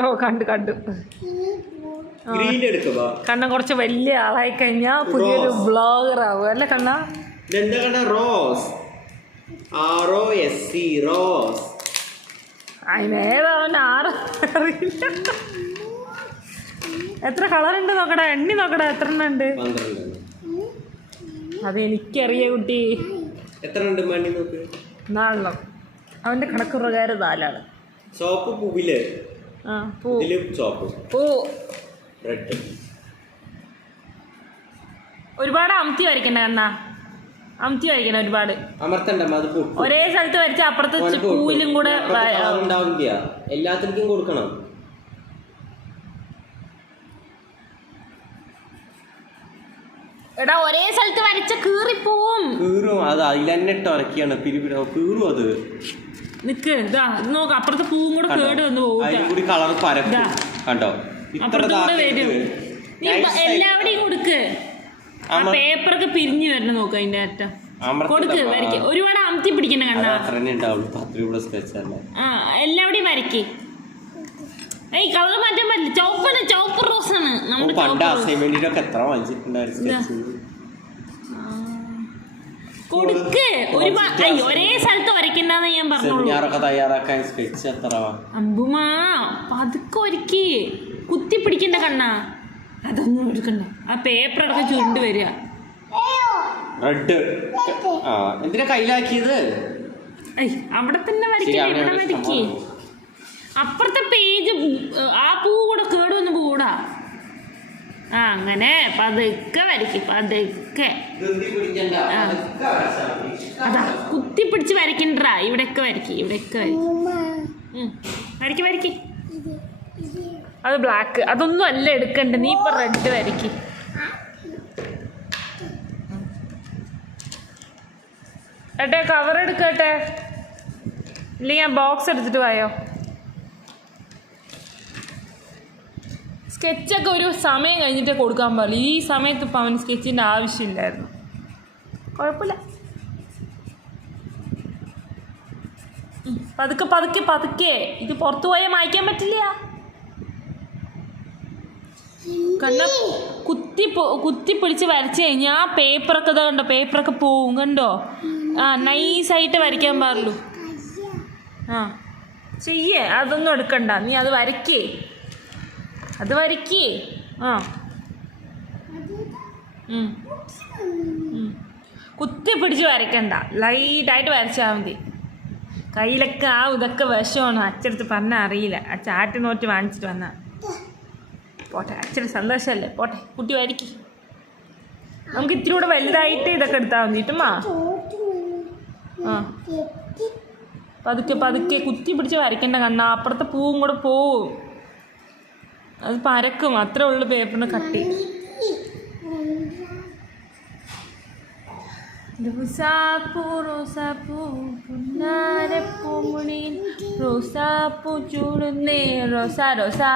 ഓ കണ്ടു കണ്ടു. കണ്ണ കുറച്ച് വലിയ ആളായി കഴിഞ്ഞാ പുതിയൊരു ബ്ലോഗർ ആവും അല്ലേ കണ്ണ? അതിനേതാവൻ അറിയില്ല. എത്ര കളറുണ്ട് നോക്കടാ, എണ്ണി നോക്കടാ എത്ര എണ്ണം ഉണ്ട്. അത് എനിക്കറിയ കുട്ടി. നാലെണ്ണം. അവന്റെ കണക്ക് പ്രകാരം 4 ആണ്. ഒരുപാട് അമത്തി വരയ്ക്കണ്ട കണ്ണാ, അമത്തി വരയ്ക്കണ ഒരുപാട്. ഒരേ സ്ഥലത്ത് വരച്ച അപ്പുറത്ത് പൂവിലും കൂടെ എല്ലാത്തിനും കൊടുക്കണം. എടാ ഒരേ സ്ഥലത്ത് വരച്ച കീറിപ്പോവും. അത് അതിലെന്നെ ഇട്ട് ഉറക്കിയാണ് കീറും. അത് നിക്ക് ഇതാ നോക്ക, അപ്പുറത്തെ പൂവും കൂടെ കേട് വന്ന് പോകും. കളർ കണ്ടോ, അപ്പുറത്തും കൂടെ വരും. നീ എല്ലാവിടെയും കൊടുക്ക്. ആ പേപ്പറൊക്കെ പിരിഞ്ഞു വരണം നോക്ക. അതിന്റെ അറ്റം കൊടുക്ക്, വരയ്ക്ക്. ഒരുപാട് അമത്തി പിടിക്കണ കണ്ണ. ആ എല്ലാവിടെയും വരയ്ക്ക്. ഈ കളർ മാറ്റാൻ പറ്റില്ല. ചുവപ്പ് റോസാണ് നമ്മുടെ. കൊടുക്ക്. ഒരുപാട് ഒരേ സ്ഥലത്ത് വരയ്ക്കണ്ടെന്ന് ഞാൻ പറഞ്ഞോളൂ. അമ്പുമാ പതുക്കെ ഒരുക്കി, കുത്തി പിടിക്കണ്ട കണ്ണ. അതൊന്നും എടുക്കണ്ട. ആ പേപ്പർ അടക്കം ചുരുണ്ട് വരിക. എന്തിനാ കയ്യിലാക്കിയത്? അവിടെ തന്നെ വരയ്ക്കേ, ഇവിടെ വരയ്ക്കേ. അപ്പുറത്തെ പേജ് ആ പൂ കൂടെ കേട് വന്ന് കൂടാ. ആ അങ്ങനെ പതുക്കെ വരയ്ക്കും, പതുക്കെ. അതാ കുത്തി പിടിച്ച് വരയ്ക്കണ്ടാ. ഇവിടെയൊക്കെ വരയ്ക്കും, ഇവിടെയൊക്കെ വരയ്ക്കും. വരയ്ക്കും. അത് ബ്ലാക്ക്. അതൊന്നും അല്ല എടുക്കണ്ട. നീ ഇപ്പൊ റെഡ് വരയ്ക്കും. ഏട്ടെ കവർ എടുക്കട്ടെ, ഇല്ലെങ്കിൽ ഞാൻ ബോക്സ് എടുത്തിട്ട് പോയോ. സ്കെച്ചൊക്കെ ഒരു സമയം കഴിഞ്ഞിട്ടേ കൊടുക്കാൻ പാടില്ല. ഈ സമയത്ത് ഇപ്പം അവന് സ്കെച്ചിൻ്റെ ആവശ്യമില്ലായിരുന്നു. കുഴപ്പമില്ല. പതുക്കെ പതുക്കെ പതുക്കെ. ഇത് പുറത്തു പോയാൽ മായ്ക്കാൻ പറ്റില്ല. കണ്ണ കുത്തി പിടിച്ച് വരച്ച് കഴിഞ്ഞാൽ ആ പേപ്പറൊക്കെ ഇതാ കണ്ടോ, പേപ്പറൊക്കെ പോവും കണ്ടോ. ആ നൈസായിട്ട് വരയ്ക്കാൻ പാടുള്ളൂ. ആ ചെയ്യേ, അതൊന്നും എടുക്കണ്ട. നീ അത് വരയ്ക്കേ, അത് വരയ്ക്കേ. ആ കുത്തി പിടിച്ച് വരയ്ക്കണ്ട, ലൈറ്റായിട്ട് വരച്ചാൽ മതി. കയ്യിലൊക്കെ ആ ഇതൊക്കെ വിഷമാണ്. അച്ഛടുത്ത് പറഞ്ഞാൽ അറിയില്ല. അച്ഛൻ ആറ്റുനോറ്റ് വാങ്ങിച്ചിട്ട് വന്നാൽ പോട്ടെ. അച്ഛന് സന്തോഷമല്ലേ, പോട്ടെ. കുട്ടി വരയ്ക്ക്. നമുക്ക് ഇത്തിരി കൂടെ വലുതായിട്ട് ഇതൊക്കെ എടുത്താൽ മതിട്ടുമാ. ആ പതുക്കെ പതുക്കെ കുത്തി പിടിച്ച് വരയ്ക്കണ്ട കണ്ണ. അപ്പുറത്തെ പൂവും കൂടെ പോവും. അത് പരക്കും. അത്രേ ഉള്ളു പേപ്പറിന് കട്ടി. റോസാപ്പൂ റോസാപ്പൂ പുന്നാരപ്പൂമുടി റോസാപ്പൂ ചൂടുന്നേ റോസാ റോസാ.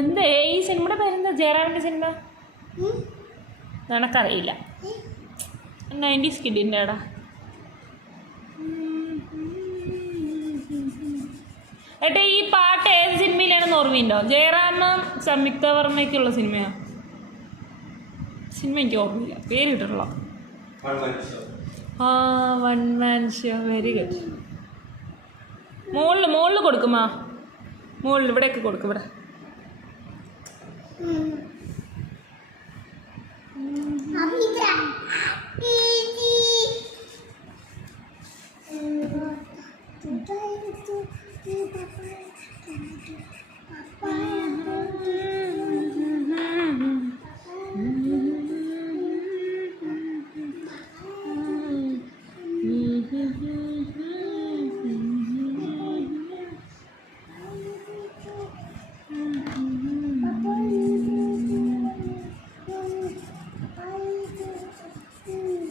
എന്തേ ഈ സിനിമയുടെ പേരെന്താ? ജയറാമിൻ്റെ സിനിമ നിനക്കറിയില്ല. 90s കിഡിൻ്റെ എടാ. ഏട്ടാ ഈ പാട്ട് ഏത് സിനിമയിലാണെന്ന് ഓർമ്മയുണ്ടോ? ജയറാമും സംയുക്ത വർമ്മയ്ക്കുള്ള സിനിമയാ. സിനിമ എനിക്ക് ഓർമ്മയില്ല, പേര് കിട്ടുള്ള. ആ one man show. Very good. മുകളിൽ കൊടുക്കുമാ, മുകളിൽ ഇവിടെയൊക്കെ കൊടുക്കും. ഇവിടെ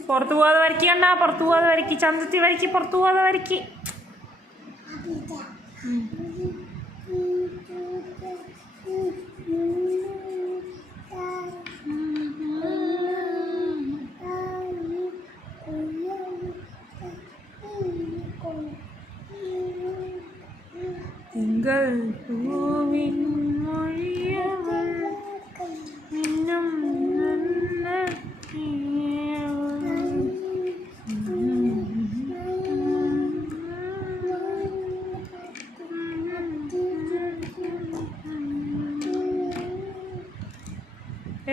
പുറത്തു പോകാതെ വരയ്ക്കണ്ട, പുറത്തു പോകാതെ വരയ്ക്ക്. ചന്തത്തി വരയ്ക്ക്, പുറത്തു പോകാതെ വരയ്ക്ക്. തിങ്കൾ പൂവിൻ മൊഴിയവൾ മിന്നും നല്ല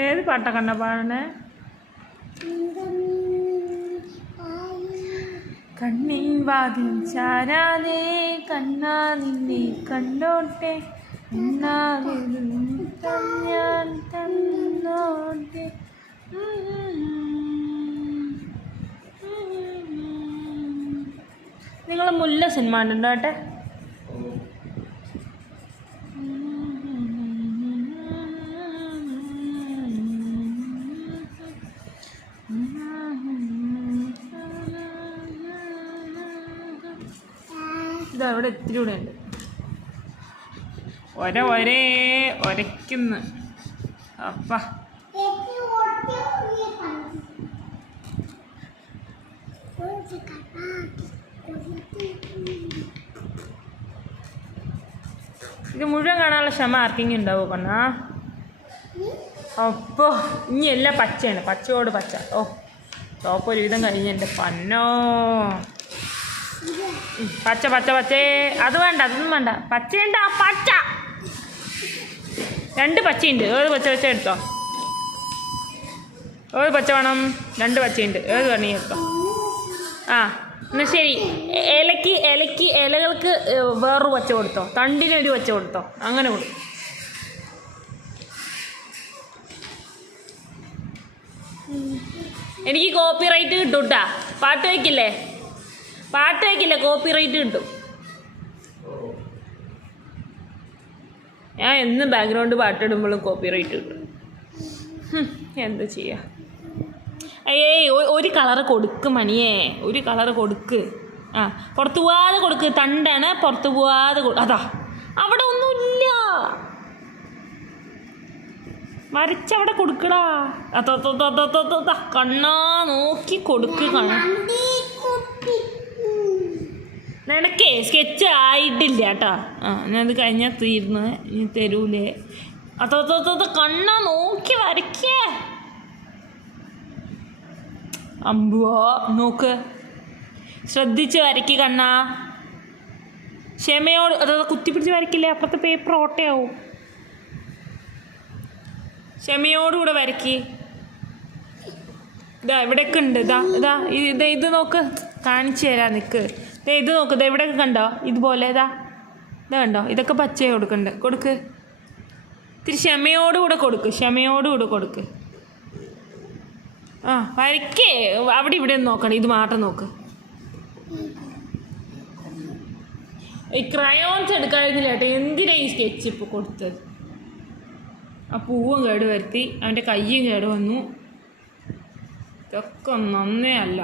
ഏത് പാട്ടാ കണ്ണ പാടണേ? കണ്ണിൻ വാതിൽ ചാരാതെ കണ്ണാ നിന്നെ കണ്ടോട്ടെ, ഞാൻ തന്നോട്ടെ. നിങ്ങൾ മുല്ല സിനിമ കണ്ടിട്ടുണ്ടോട്ടെ? ഇതവിടെ ഇത്തിരി കൂടെ ഉണ്ട്. ഒരയ്ക്കുന്നു. അപ്പ ഇത് മുഴുവൻ കാണാനുള്ള ക്ഷമ ആർക്കെങ്കിലും ഉണ്ടാവുമോ കണ്ണാ? അപ്പോൾ ഇനി എല്ലാം പച്ചയാണ്, പച്ചയോട് പച്ച. ഓ ടോപ്പ് ഒരുവിധം കഴിഞ്ഞെൻ്റെ പന്നോ. പച്ച പച്ച പച്ചേ, അത് വേണ്ട, അതൊന്നും വേണ്ട. പച്ചയുണ്ട്, ആ പച്ച 2 പച്ചയുണ്ട്. ഏത് പച്ച പച്ച എടുത്തോ? ഏത് പച്ച വേണം? 2 പച്ചയുണ്ട്. ഏത് വേണമെങ്കിൽ എടുത്തോ. ആ എന്നാൽ ശരി. ഇലകൾക്ക് വേറൊരു പച്ച കൊടുത്തോ, തണ്ടിനൊരു പച്ച കൊടുത്തോ, അങ്ങനെ കൊടുക്കും. എനിക്ക് കോപ്പിറൈറ്റ് കിട്ടും കേട്ടാ. പാട്ട് വയ്ക്കില്ലേ, കോപ്പിറൈറ്റ് കിട്ടും. ഞാൻ എന്നും ബാക്ക്ഗ്രൗണ്ട് പാട്ടിടുമ്പോഴും കോപ്പിറൈറ്റ് കിട്ടും. എന്താ ചെയ്യുക? ഒരു കളറ് കൊടുക്ക് മണിയേ, ഒരു കളറ് കൊടുക്ക്. ആ പുറത്ത് പോവാതെ കൊടുക്ക്. തണ്ടാണ്, പുറത്ത് പോവാതെ അതാ അവിടെ ഒന്നുമില്ല, വരച്ചവിടെ കൊടുക്കടാ. കണ്ണാ നോക്കി കൊടുക്ക്. നിനക്കേ സ്കെച്ച് ആയിട്ടില്ല കേട്ടാ. ആ ഞാനത് കഴിഞ്ഞാൽ തീർന്ന് ഇനി തരൂലേ. കണ്ണാ നോക്കി വരയ്ക്കേ. അമ്പുവോ നോക്ക്, ശ്രദ്ധിച്ച് വരയ്ക്ക് കണ്ണാ. ക്ഷമയോട് കുത്തിപ്പിടിച്ച് വരയ്ക്കില്ലേ, അപ്പുറത്തെ പേപ്പർ ഓട്ടയാവും. ക്ഷമയോടുകൂടെ വരയ്ക്ക്. ഇതാ ഇവിടെയൊക്കെ ഉണ്ട്. ഇത് നോക്ക്, കാണിച്ചു തരാം നിൽക്ക്. ഇത് നോക്ക്, ഇവിടെയൊക്കെ കണ്ടോ ഇതുപോലെ. ഇതാ കണ്ടോ, ഇതൊക്കെ പച്ച കൊടുക്ക്. ഇത്തിരി ക്ഷമയോടുകൂടെ കൊടുക്ക്. ആ വരയ്ക്കേ. അവിടെ ഇവിടെ ഒന്ന് നോക്കണം, ഇത് മാത്രം നോക്ക്. ഈ ക്രയോൺസ് എടുക്കാതിരുന്നില്ല കേട്ടോ. എന്തിനാ ഈ സ്കെച്ച് ഇപ്പോൾ കൊടുത്തത്? ആ പൂവും കേട് വരുത്തി, അവൻ്റെ കയ്യും കേട് വന്നു. ഇതൊക്കെ നന്നേ അല്ല.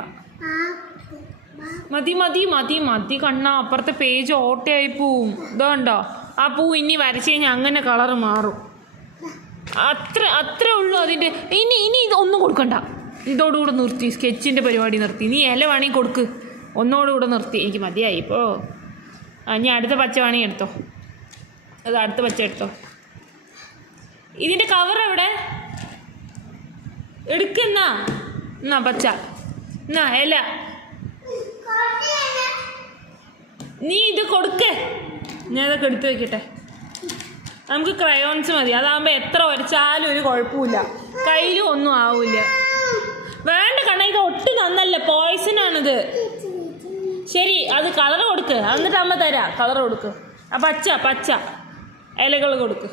മതി കണ്ണാ, അപ്പുറത്തെ പേജ് ഓട്ടയായി പോവും. ഇതുണ്ടോ, ആ പൂ ഇനി വരച്ച് കഴിഞ്ഞാൽ അങ്ങനെ കളറ് മാറും. അത്രേ ഉള്ളൂ അതിൻ്റെ. ഇനി ഇതൊന്നും കൊടുക്കണ്ട, ഇതോടുകൂടെ നിർത്തി. സ്കെച്ചിൻ്റെ പരിപാടി നിർത്തി. നീ ഇല വേണമെങ്കിൽ കൊടുക്ക്, ഒന്നോടുകൂടെ നിർത്തി. എനിക്ക് മതിയായി ഇപ്പോൾ. ഞാൻ അടുത്ത പച്ച വേണമെങ്കിൽ എടുത്തോ. അടുത്ത പച്ച എടുത്തോ. ഇതിൻ്റെ കവർ എവിടെ? എടുക്കുന്നാ പച്ച. എന്നാ ഇല നീ ഇത് കൊടുക്ക്. ഞാൻ ഇതൊക്കെ എടുത്ത് വെക്കട്ടെ. നമുക്ക് ക്രയോൺസ് മതി. അതാകുമ്പോൾ എത്ര വരച്ചാലും ഒരു കുഴപ്പമില്ല, കയ്യിലും ഒന്നും ആവില്ല. വേണ്ട കണ്ണ, ഇത് ഒട്ടും നന്നല്ല, പോയ്സണാണിത്. ശരി, അത് കളർ കൊടുക്ക്. എന്നിട്ട് അമ്മ തരാം, കളർ കൊടുക്ക്. ആ പച്ച ഇലകൾ കൊടുക്ക്.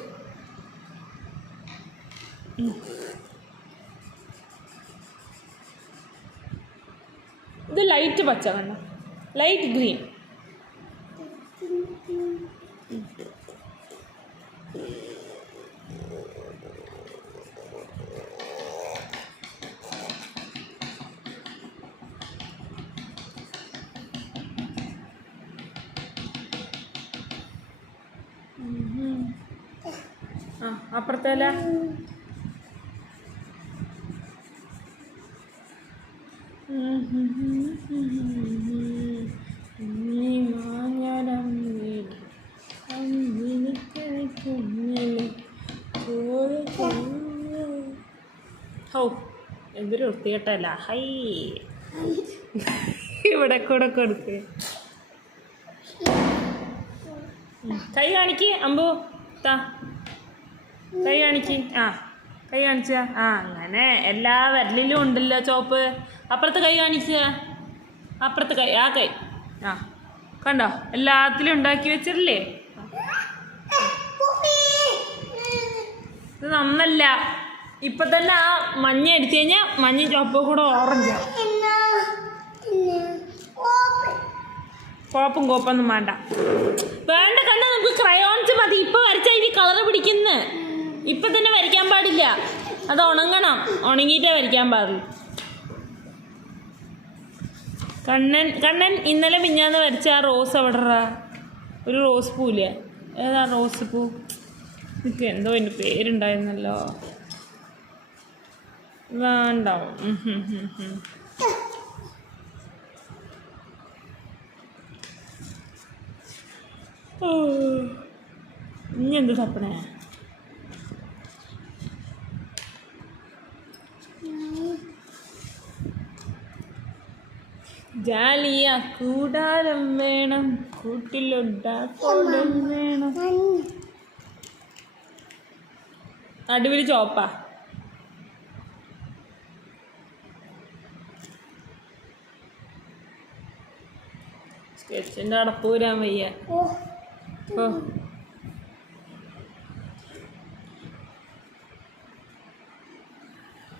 ഇത് ലൈറ്റ് പച്ച കണ്ട, ലൈറ്റ് ഗ്രീൻ. ആ അപ്പുറത്തേല ഇതൊരു വൃത്തികെട്ടല്ല. ഹൈ ഇവിടെ കൂടെ കൊടുക്ക്. കൈ കാണിക്ക് അമ്പു. താ കൈ കാണിക്ക്. ആ കൈ കാണിച്ച. ആ അങ്ങനെ എല്ലാ വിരലിലും ഉണ്ടല്ലോ ചോപ്പ്. അപ്പുറത്ത് കൈ കാണിക്കുക. അപ്പുറത്ത് കൈ. ആ കൈ. ആ കണ്ടോ എല്ലാത്തിലും ഉണ്ടാക്കി വെച്ചിട്ടില്ലേ. ഇത് നന്നല്ല. ഇപ്പം തന്നെ ആ മഞ്ഞ എടുത്തു കഴിഞ്ഞാൽ മഞ്ഞ ചുവപ്പ് കൂടെ ഓറഞ്ചാണ്. കോപ്പും കോപ്പൊന്നും വേണ്ട. വേണ്ട കണ്ട നമുക്ക് ക്രയോൺസ് മതി. ഇപ്പം വരച്ചാൽ ഇനി കളറ് പിടിക്കുന്നു. ഇപ്പം തന്നെ വരയ്ക്കാൻ പാടില്ല. അത് ഉണങ്ങണം. ഉണങ്ങിയിട്ടേ വരയ്ക്കാൻ പാടുള്ളൂ. കണ്ണൻ ഇന്നലെ മിഞ്ഞാന്ന് വരച്ച ആ റോസ് എവിടെറാ? ഒരു റോസ് പൂല്ലേ? ഏതാ റോസ് പൂ? എനിക്ക് എന്തോ എൻ്റെ പേരുണ്ടായിരുന്നല്ലോ. വേണ്ടാവും. ഇനി എന്ത് തപ്പണേ? ജാലിയ കൂടാരം വേണം, കൂട്ടിലൊട്ടാത്തോടും വേണം. അടിപൊളി ചോപ്പാ. സ്കെച്ചിൻ്റെ അടപ്പ് വരാൻ വയ്യ. ഓ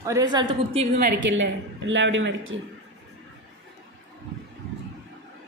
ഒരേ സ്ഥലത്ത് കുത്തിയിരുന്ന് വരയ്ക്കല്ലേ, എല്ലാവിടെയും വരയ്ക്കും.